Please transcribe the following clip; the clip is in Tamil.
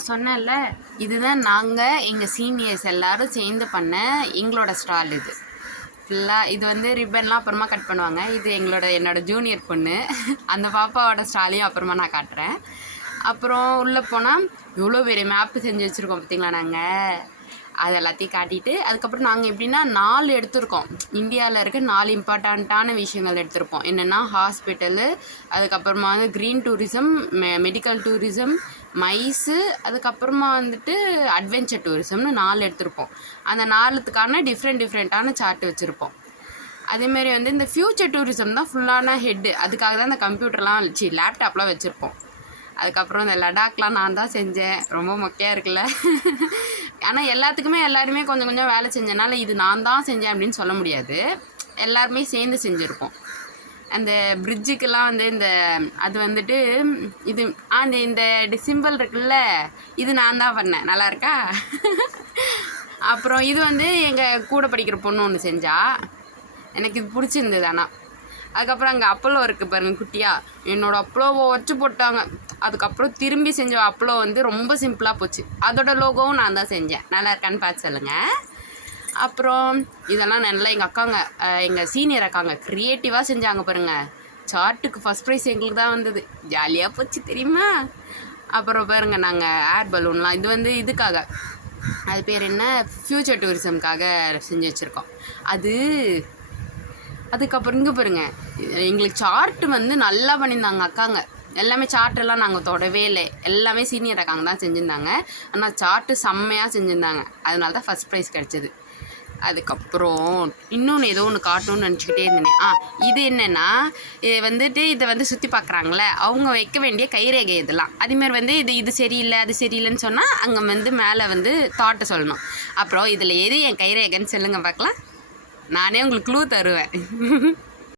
நான் சொன்னேன்ல இதுதான் நாங்கள் எங்கள் சீனியர்ஸ் எல்லாரும் சேர்ந்து பண்ண எங்களோட ஸ்டால் இது. ஃபுல்லாக இது வந்து ரிப்பன்லாம் அப்புறமா கட் பண்ணுவாங்க. இது எங்களோட என்னோட ஜூனியர் பொண்ணு. அந்த பாப்பாவோட ஸ்டாலையும் அப்புறமா நான் காட்டுறேன். அப்புறம் உள்ளே போனால் எவ்வளோ பெரிய மேப்பு செஞ்சு வச்சுருக்கோம் பார்த்தீங்களா நாங்கள் அது எல்லாத்தையும் காட்டிட்டு அதுக்கப்புறம் நாங்கள் எப்படின்னா நாலு எடுத்திருக்கோம். இந்தியாவில் இருக்க நாலு இம்பார்ட்டண்ட்டான விஷயங்கள் எடுத்திருப்போம். என்னென்னா ஹாஸ்பிட்டலு அதுக்கப்புறமா வந்து க்ரீன் டூரிசம் மெ மெடிக்கல் டூரிசம் மைஸு அதுக்கப்புறமா வந்துட்டு அட்வென்ச்சர் டூரிசம்னு நாலு எடுத்திருப்போம். அந்த நாலுத்துக்கான டிஃப்ரெண்ட் டிஃப்ரெண்ட்டான சார்ட் வச்சுருப்போம். அதேமாரி வந்து இந்த ஃப்யூச்சர் டூரிசம் தான் ஃபுல்லான ஹெட்டு அதுக்காக தான் இந்த கம்ப்யூட்டர்லாம் சி லேப்டாப்லாம் வச்சுருப்போம். அதுக்கப்புறம் இந்த லடாக்லாம் நான் தான் செஞ்சேன். ரொம்ப மொக்கையாக இருக்குல்ல. ஆனால் எல்லாத்துக்குமே எல்லாருமே கொஞ்சம் கொஞ்சம் வேலை செஞ்சனால இது நான் தான் செஞ்சேன் அப்படின்னு சொல்ல முடியாது. எல்லாருமே சேர்ந்து செஞ்சுருப்போம். அந்த பிரிட்ஜுக்கெல்லாம் வந்து இந்த அது வந்துட்டு இது ஆ இந்த டிசிம்பிள் சிம்பிள் இருக்குல்ல இது நான் தான் பண்ணேன். நல்லா இருக்கா? அப்புறம் இது வந்து எங்கள் கூட படிக்கிற பொண்ணு ஒன்று செஞ்சா. எனக்கு இது பிடிச்சிருந்தது ஆனால் அதுக்கப்புறம் அங்கே அப்பளோ இருக்குது பாருங்க குட்டியா. என்னோடய அப்பளோவை வச்சு போட்டாங்க. அதுக்கப்புறம் திரும்பி செஞ்ச அப்பளோ வந்து ரொம்ப சிம்பிளாக போச்சு. அதோட லோகோவும் நான் தான் செஞ்சேன். நல்லா இருக்கான்னு பார்த்து சொல்லுங்கள் அப்புறம் இதெல்லாம் நல்லா எங்கள் அக்காங்க எங்கள் சீனியர் அக்காங்க க்ரியேட்டிவாக செஞ்சாங்க பாருங்க. சார்ட்டுக்கு ஃபஸ்ட் ப்ரைஸ் எங்களுக்கு தான் வந்தது. ஜாலியாக போச்சு தெரியுமா? அப்புறம் பாருங்க நாங்கள் ஏர் பலூன்லாம் இது வந்து இதுக்காக. அது பேர் என்ன? ஃப்யூச்சர் டூரிசம்க்காக செஞ்சு வச்சுருக்கோம். அது அதுக்கப்புறம் இங்கே பாருங்க எங்களுக்கு சார்ட்டு வந்து நல்லா பண்ணியிருந்தாங்க அக்காங்க. எல்லாமே சார்ட்டெல்லாம் நாங்கள் தொடவே இல்லை. எல்லாமே சீனியர் அக்காங்க தான் செஞ்சுருந்தாங்க. ஆனால் சார்ட்டு செம்மையாக செஞ்சுருந்தாங்க. அதனால தான் ஃபஸ்ட் ப்ரைஸ் கிடச்சிது. அதுக்கப்புறம் இன்னொன்று ஏதோ ஒன்று காட்டணும்னு நினச்சிக்கிட்டே இருந்தேனே. ஆ இது என்னென்னா இது வந்துட்டு இதை வந்து சுற்றி பார்க்குறாங்களே அவங்க வைக்க வேண்டிய கைரேகை இதெல்லாம். அதேமாதிரி வந்து இது இது சரியில்லை அது சரியில்லைன்னு சொன்னால் அங்கே வந்து மேலே வந்து தாட்டை சொல்லணும். அப்புறம் இதில் எது என் கைரேகைன்னு சொல்லுங்கள் பார்க்கலாம். நானே உங்களுக்கு க்ளூ தருவேன்.